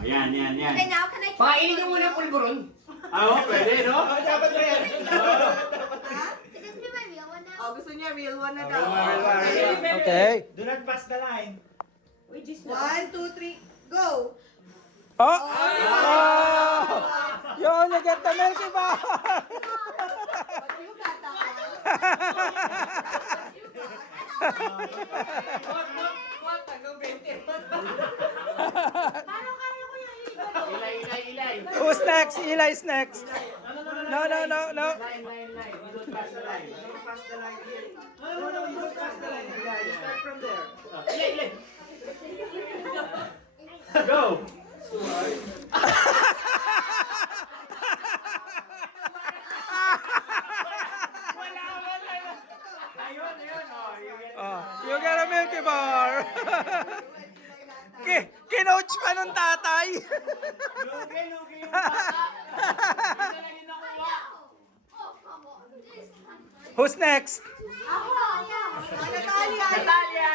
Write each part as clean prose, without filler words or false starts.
Oh, yan. Okay, now can I try? Pakainin nyo muna pulburon. Pwede, no? Dapat ba yan? Can this be my real one now? Oh, gusto niya real one na daw. Okay. Do not pass the line. 1, 2, 3, go! Oh! Oh! You only get the Milky Bar! You got that one. What? Hanggang 20. Paano kaya ko yung Ilay. Who's next? Eli's next. No. Line. You don't pass the line. Don't pass the line here. No, you don't pass the line. Yeah, you start from there. Ilay. Go! Ayun. Oh, you get Oh, you get a Milky Bar! Kinoach pa nung tatay! Lugi yung bata. Isa lang yung nakuha. Oh, come on. This time. Who's next? Ako! Natalia! Natalia!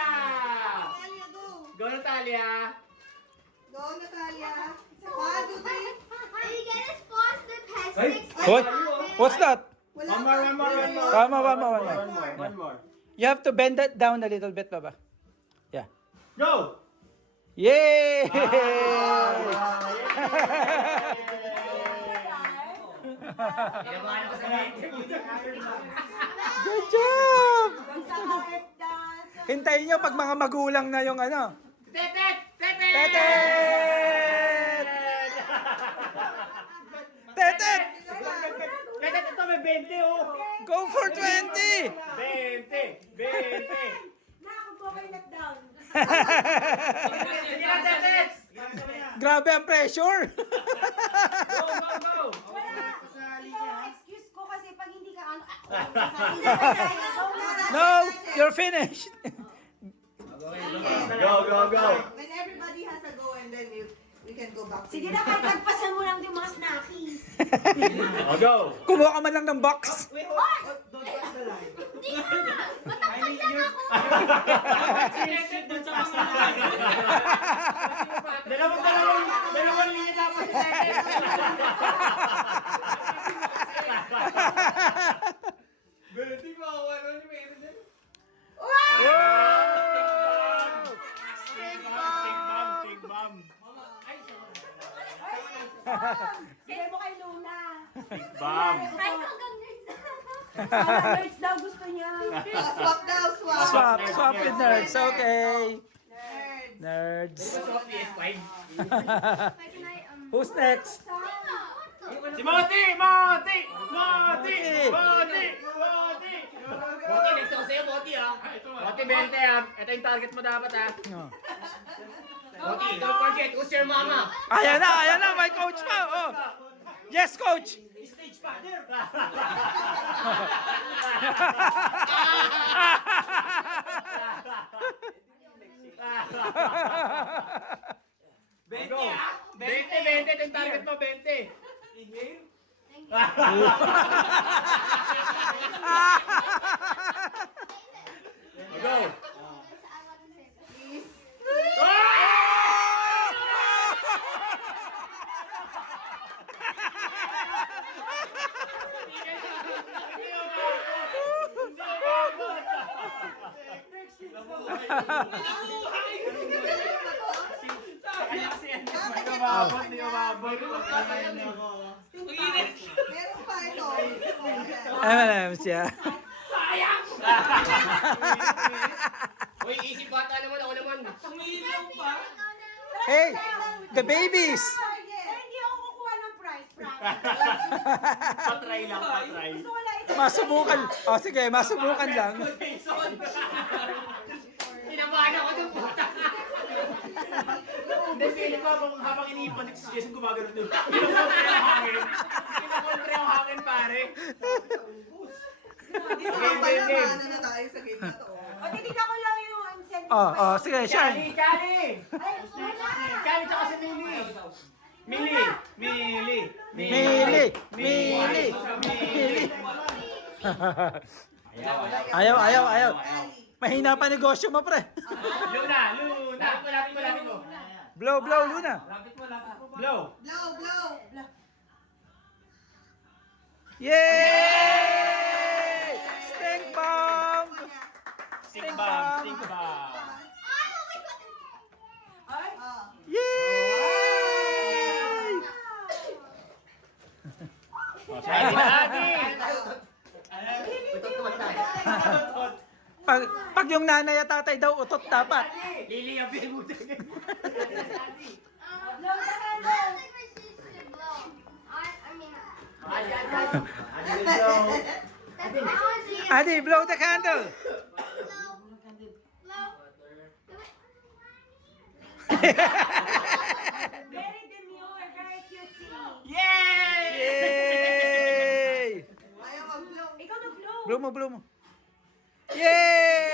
Natalia, go! Go, Natalia! Go, Natalia! 1, 2, 3. Can you get as fast as past Ay! 6? What? What's that? Wala One pa. more. One more. You have to bend that down a little bit, Baba. Yeah. Go! Yay! Tinabahan ako sa Good job! Sa KF dance. Hintayin nyo pag mga magulang na yung ano. Tetet! Tetet! Tetet! Teka, ito may 20, oh! Go for 20! 20! Naku po kayo let down. Sige na, Tetet! Grabe ang pressure! Go! Wala. Ikaw, excuse ko kasi pag hindi ka ano. No! You're finished! Go! When everybody has a go and then we can go back. Sige na, kahit nagpasan mo lang yung mga snackies. Oh, go! Kumuha ka man lang ng box. Wait, hold. Don't pass the line. Matangkad lang ako! Dalawang linya dapat si Tetet. Benti pa ako, ano yung meron din? Stick bomb. Bigay mo kay Luna. Bomb. Ay, hanggang next. Nerds daw gusto niya. Swap daw, swap. Swap with nerds. Okay. Nerds. Nerds. PS5. Why can I, Who's next? Si Moti! Moti, next ako sa'yo, Moti ah. Moti, 20 ah. Ito yung target mo dapat ah. No. Moti, don't forget, who's your mama? Ayan na, may coach pa. Oh. Yes, coach. Stage pa, there. Go! 20! Ito yung target mo, 20! Inhale. Go! Hindi umabot. Meron pa ito. M&M's, yeah. Uy, isip bata naman ako naman. Hey, the babies. Pero hindi ako kukuha ng prize, promise. Patry lang, patry. Gusto ko lang ito. Masubukan. Oh, sige, masubukan lang. Tinabahan ako dun puta. Hindi, feeling ko habang iniipon, si Jason gumagano doon. Kinokontra yung hangin, pare. Isa ka pa na, ano na tayo sa game na to. O, titignan ko lang yung incentive. Oh, sige, Sean. Kali! Ay, wala. Kali tsaka si Mili! Mili! Ayaw. Mahina pa negosyo mo, pre. Luna! Lapit mo. Blow, blow, Luna. Blow. Blow, blow. Yay! Stink bomb! Stink bomb. Stink bomb. Ay, Yay! Oh, Adi na, Adi. Pag yung nanay at tatay daw utot dapat. Liliyapin mo din. I don't think my sister should blow. I mean, that's Ozzy. Adi, blow the candle. Blow. Blow. very demure, very cutesy. Yay! Ayaw mag-blow. Ikaw na-blow. Blow mo, blow mo. Yay!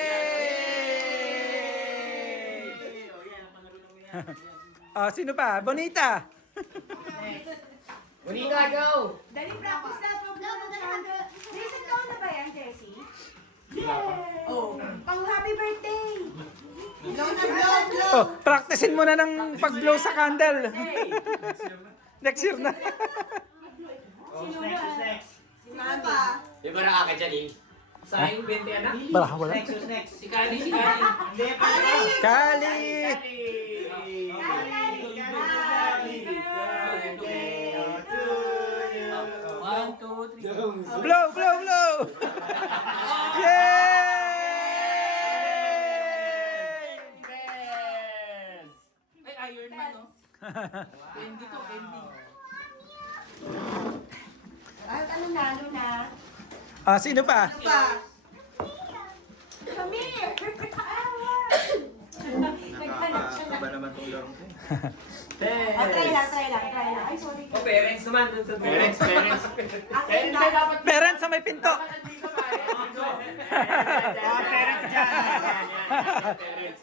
Sino pa? Bonita. Bonita, go! Dali practice na pag-blow ng candle. Recent taon na ba yan, Jessie? Oh, pang happy birthday. Blow na blow, blow. Oh, practicein mo na ng pag-blow sa candle. Next year na. Who's next? Sino pa? Di ba nakaka dyan eh? Sayang 20 anak? Bala, wala. Who's next? Si Kali, si Kali. Hindi pa. Kali! One, two, three. Blow, blow, blow! Yay! Ay, Iron Man, no? Candy to, candy. Ay, ano na? Sino pa? Ano pa? Come here. Naghanap siya na. naman itong larong ko. Try lang. Ay, sorry. Oh, parents naman dun sa Parents. Parents Akin ba dapat? Parents sa may pinto. Nandito ba? Parents dyan. Parents.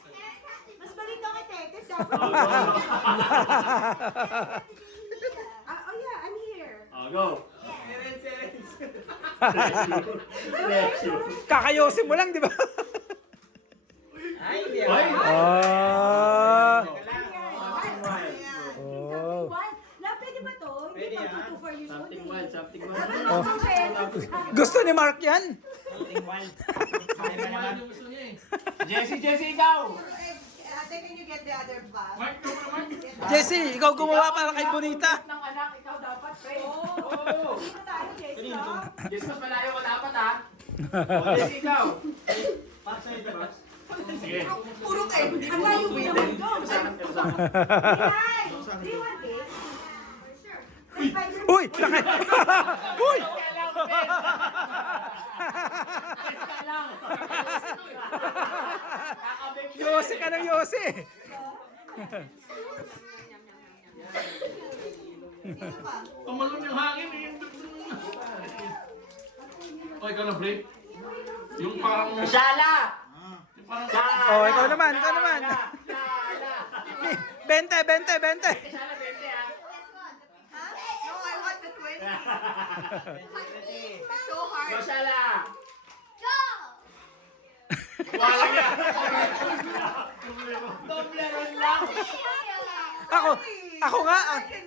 Mas balito kay Tete. Dapat. Oh yeah, I'm here. Go. Kakayosin mo lang, di ba? Ay, hindi Ay. Oh. What? Na, pwede ba to? Hindi pa 2 to 4 years old eh. Something Dapat Oh. mga parents. Gusto ni Mark yan? wild. Jessie, ikaw. Ate, can you get the other bag? Jessie, ikaw gumawa para kay Bonita. ng anak, ikaw dapat, pre. Dito tayo, Jessie. oh. Yes, mas malayo ka dapat, ha? Jessie, ikaw. Sige. Puro kayo. Ang layo mo naman doon. Hi! Do you want this? sure. Uy! Laki! Uy! Yose ka ng Yose! Sino pa? Tumalon yung hangin. Oh, ikaw na break. Yung parang... Shala! Oh, ikaw naman, ikaw naman. Shala! 20, 20, 20. Shala, 20, ha? Ha? No, I want the 20. It's so hard. Go, Shala! Go! Wala niya. Toblerone lang!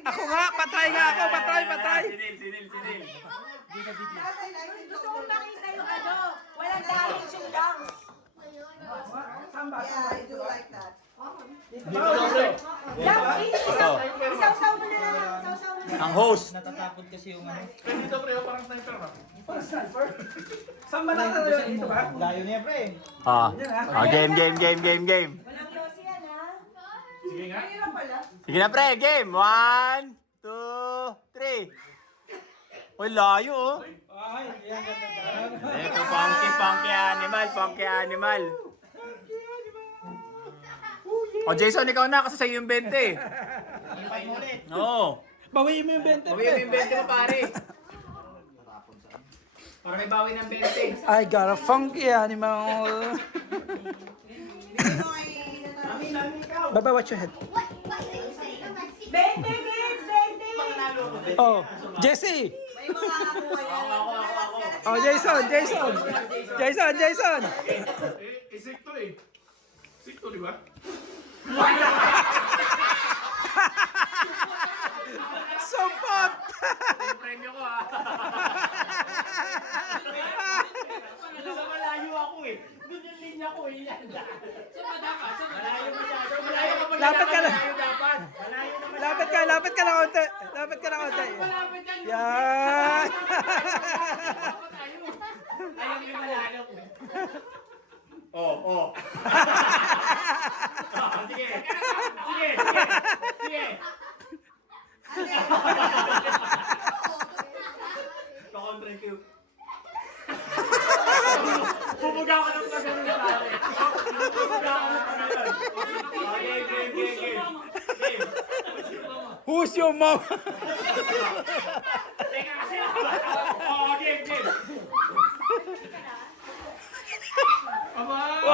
Ako nga, patay nga ako, patay. Sinil. Gusto kong makita yung ano. Walang damage yung lungs. Yeah, I do like that. Isaw-saw mo na lang. Isaw-saw mo na lang. Ang host. Natatapon kasi yung ano. Dito pre, parang sniper ba? Saan ba natatapon dito ba? Layo niya pre. Game. Walang yosi yan, ha? Sige nga. Hirap pala. Sige na pre, game. 1, 2, 3. Uy, layo oh. Ay, yan ganda. Ito, funky animal. O Jason, ikaw na kasi sa'yo yung 20. Oo. Bawiin mo yung 20. Bawi mo yung 20 mo, pare. Para may bawi ng 20. I got a funky animal. Hindi mo ay natatapos. Baba, watch your head. What did you say? 20 kids, 20! Oh, Jessie. May mga ako yan. Oh, Jason. Sikto eh. Sikto, di ba? premyo ko ha. Nasa malayo ako eh. Doon yung linya ko eh. Malayo masyado. Malayo kapag Lapit ka na. malayo dapat. Malayo naman. Lapit ka na konti. Lapit ka na konti. Yan. Ayaw yung malayo. Oh. Sige. Pakontra Q. Pupuga ka ng pagano na pare. Pupuga ka ng pagano. Game. Who's your mom? Teka kasi. Game. Oh!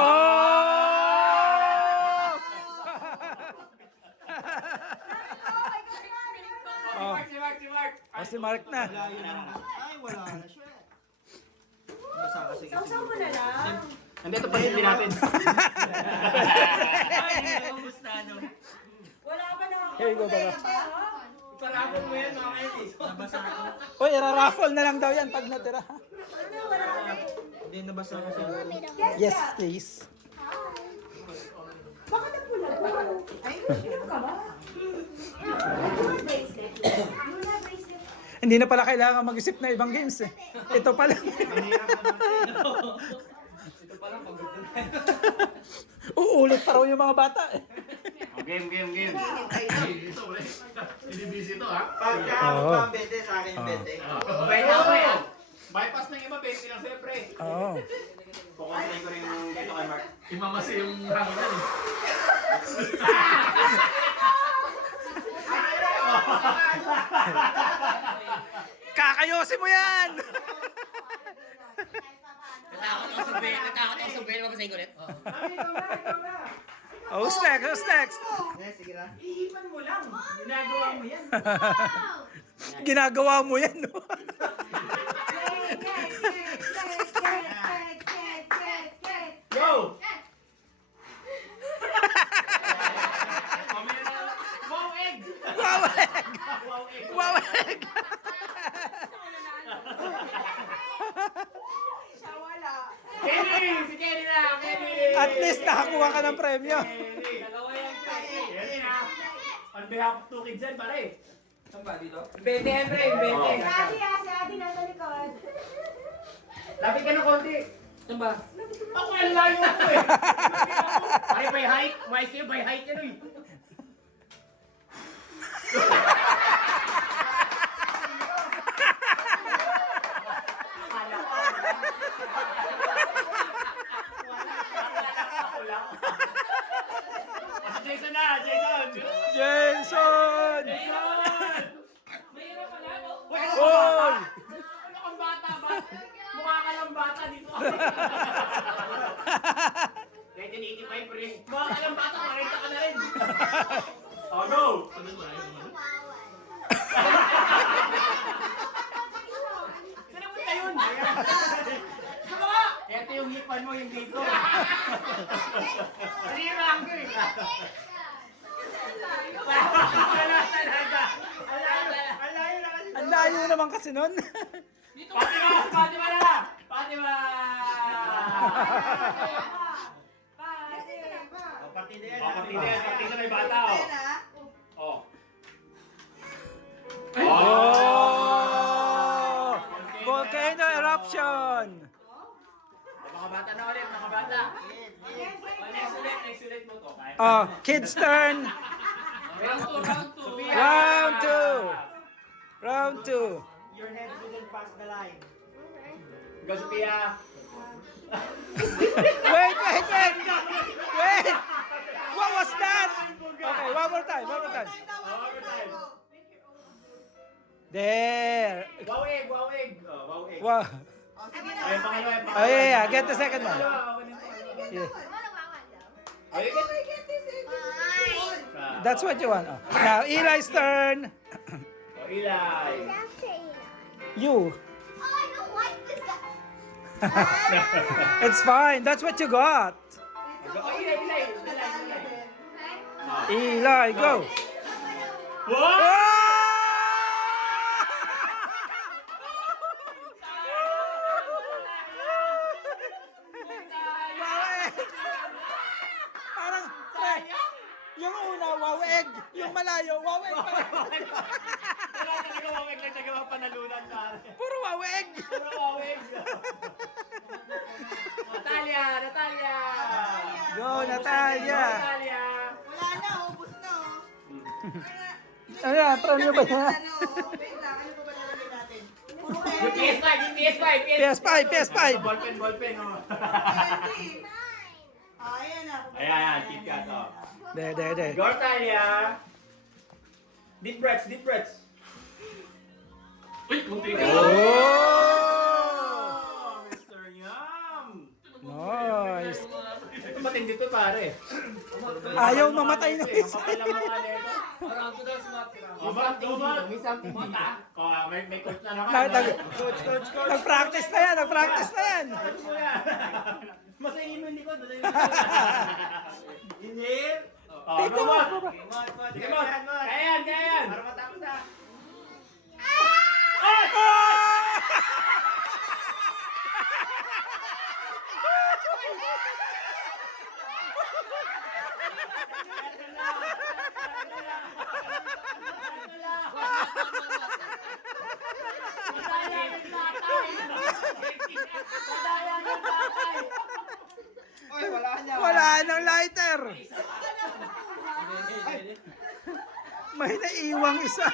Si Mark. Si Mark na. Ay, wala na siya. Basa kasi Sausaw mo na lang. Nandito pa hindi natin. Wala pa Here you go, nakakakulay Baba. na ba? Parapon mo yan mga kainis. Nabasa ako. Uy, iraraffle na lang daw yan pag natira. Ano, wala na. Hindi, nabasa kasi. Yes, please. Bakit ang pula ko? Ay, sino ka ba? Ay, yung bracelet. Yung bracelet. Hindi na pala kailangan mag-isip na ibang games eh. Ito pala. Uulit pa raw yung mga bata eh. Game. Binibisi ito ha. Pagka Oo. ang bete sa akin, bete. Wait lang. Bypass ng iba, 20 lang siyempre. Oo. Kukontrahin ko rin yung dito kay Mark. Imamasi yung hangin eh. Kakayosin mo yan! Natakot ako sabihin, mabasahin ko ulit. Oh, who's next? Who's next? Sige na. Iipan mo lang. Ginagawa mo yan. Ginagawa mo yan, no? Go! Wow egg! Wow, egg! Wow egg! Wow, egg! Siya wala. Kenny! Si Kenny na! Kenny! At least nakakuha ka ng premyo. Kenny! Kenny na! On behalf of 2 kids yan, pare. Saan ba dito? Bete, Henry, bete. Si Adi nasa likod. Lapit ka ng konti. Saan ba? Ako ang layo ko eh! Ay, by height. Mais kayo, by height yan, uy. Ako lang. Si Jason na! Jason! Jason! Jason! Oy! Ano kang bata ba? Mukha ka lang bata dito. 1985 rin. Mukha ka lang bata, makita ka na rin. Oh, go! Saan napunta yun? Sa mga! Ito yung hipan mo, yung dito. Nasirang ko eh. Wala talaga. Alayo na kasi. Ang layo naman kasi nun. Fatima na! Fatima! Pati din. Pati na may bata oh. Oh. Oh! Volcano eruption! Mga bata na ulit, mga bata. Next ulit mo to. Oh, kids turn. Round two. Your head didn't pass the line. Go, Sophia. Wait! What was that? Okay, one more time. There. Wow egg. Oh, wow egg. Wow. Ayun, pangalawa. Oh, yeah. Get the second one. Yeah. Ayun, That's what you want. Oh. Now, Eli's turn. Oh, Eli. You. Oh, I don't like this guy. It's fine. That's what you got. Oh, Eli. Eli, go. Wow! Parang, yung una, wow egg. Yung malayo, wow egg pa rin. Wala talaga wawag lang nagawa panalunan pare. Puro wow egg. Puro wawag. Natalia! Natalia! Go, Natalia. Natalia! Wala na, ubus na oh. Ano yan, premyo ba yan? Ano, wait lang, ano pa ba lalagay natin? Puro Yung candy. PS5! Yung PS5! PS5, PS5. Ballpen, ballpen, oh. Candy. Ah, ayan na. Ayan, Kit Kat, oh. De. Go, Natalia! Deep breaths, deep breaths. Oh! Mr. Yum! Nice. Ito matindi to pare. Ayaw mamatay ng isa. Kapal lang mga nito. May something dito. May coach na naman. Coach. Nag-practice na yan, nag-practice na yan. Coach mo yan. Masaya mo hindi ko. Inhale. Oh, Take go, mo, Mot. baba. Sige, Mot. Kaya yan. Para matapos na. Wala nang lighter. May naiwang isa.